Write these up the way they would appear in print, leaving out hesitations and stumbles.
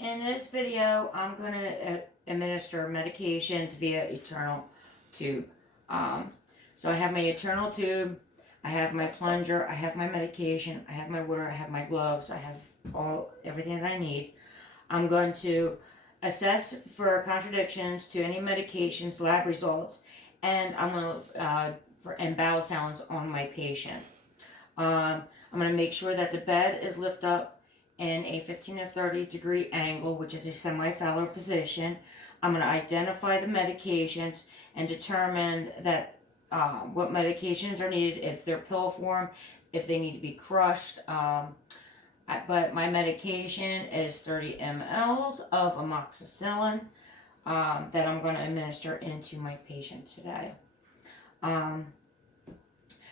In this video, I'm going to administer medications via enteral tube. So I have my enteral tube, I have my plunger, I have my medication, I have my water, I have my gloves, I have everything that I need. I'm going to assess for contradictions to any medications, lab results, and I'm going to for bowel sounds on my patient. I'm going to make sure that the bed is lifted up in a 15 to 30 degree angle, which is a semi-Fowler position. I'm going to identify the medications and determine that what medications are needed, if they're pill form, if they need to be crushed. But my medication is 30 mLs of amoxicillin that I'm going to administer into my patient today.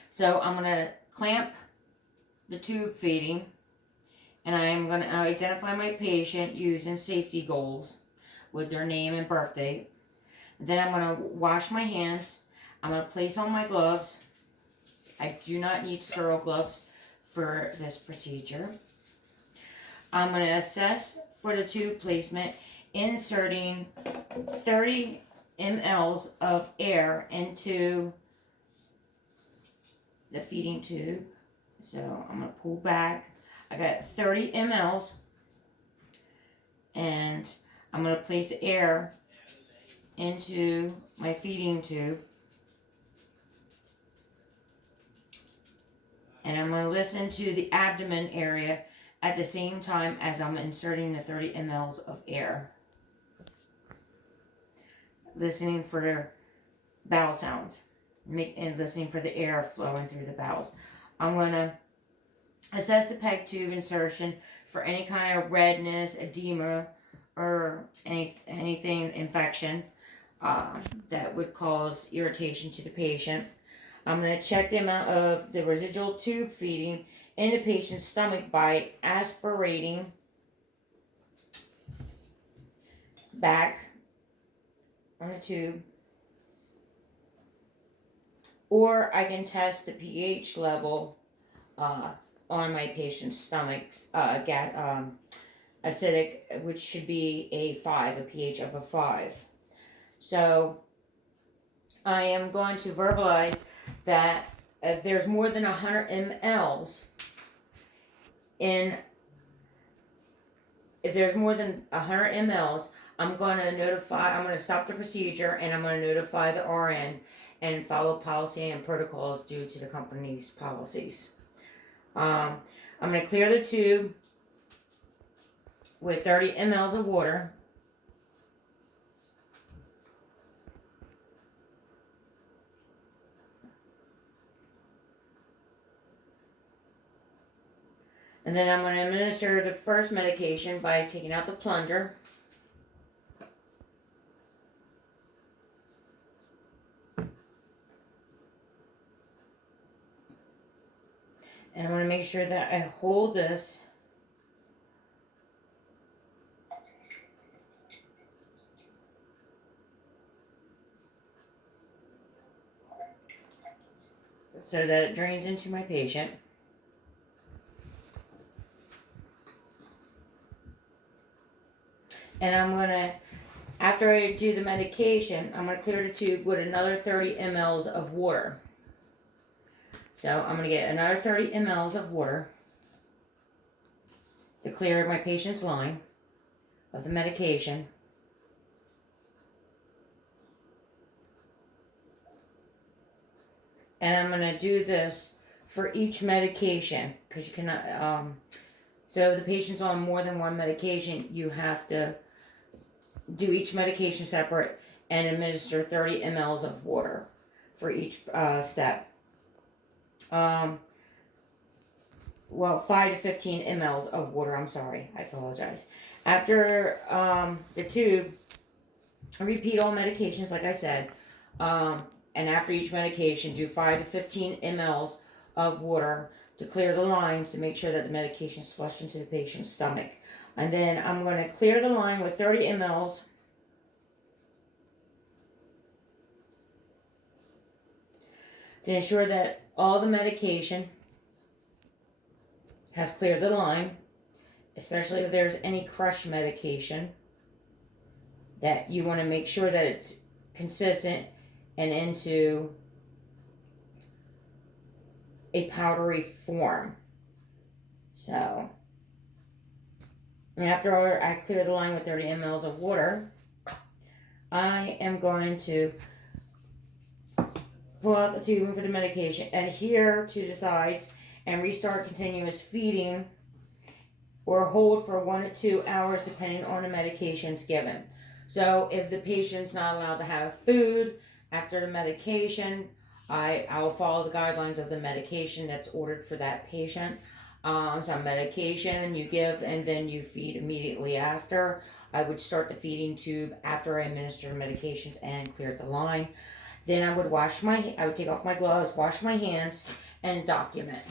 So I'm going to clamp the tube feeding, and I am going to identify my patient using safety goals with their name and birth date. Then I'm going to wash my hands. I'm going to place on my gloves. I do not need sterile gloves for this procedure. I'm going to assess for the tube placement, inserting 30 mLs of air into the feeding tube. So I'm going to pull back. I got 30 mLs, and I'm going to place the air into my feeding tube. And I'm going to listen to the abdomen area at the same time as I'm inserting the 30 mLs of air. Listening for bowel sounds and listening for the air flowing through the bowels. I'm going to assess the PEG tube insertion for any kind of redness, edema, or anything infection that would cause irritation to the patient. I'm going to check the amount of the residual tube feeding in the patient's stomach by aspirating back on the tube. Or I can test the pH level on my patient's stomach's acidic, which should be a 5, a pH of a 5. So I am going to verbalize that if there's more than 100 mLs if there's more than 100 mLs, I'm going to stop the procedure, and I'm going to notify the RN and follow policy and protocols due to the company's policies. I'm going to clear the tube with 30 mLs of water. And then I'm going to administer the first medication by taking out the plunger. And I'm going to make sure that I hold this so that it drains into my patient. And I'm going to, after I do the medication, I'm going to clear the tube with another 30 mLs of water. So I'm going to get another 30 mLs of water to clear my patient's line of the medication. And I'm going to do this for each medication, because you cannot, so if the patient's on more than one medication, you have to do each medication separate and administer 30 mLs of water for each step. 5 to 15 mLs of water, I'm sorry, I apologize. After the tube, repeat all medications like I said, and after each medication, do 5 to 15 mLs of water to clear the lines to make sure that the medication is flushed into the patient's stomach. And then I'm going to clear the line with 30 mLs. To ensure that all the medication has cleared the line especially if there's any crush medication, that you want to make sure that it's consistent and into a powdery form. So, after I clear the line with 30 mLs of water, I am going to pull out the tubing for the medication, adhere to the sides, and restart continuous feeding or hold for 1 to 2 hours depending on the medications given. So if the patient's not allowed to have food after the medication, I will follow the guidelines of the medication that's ordered for that patient. Some medication you give and then you feed immediately after. I would start the feeding tube after I administer medications and cleared the line. Then I would take off my gloves, wash my hands, and document.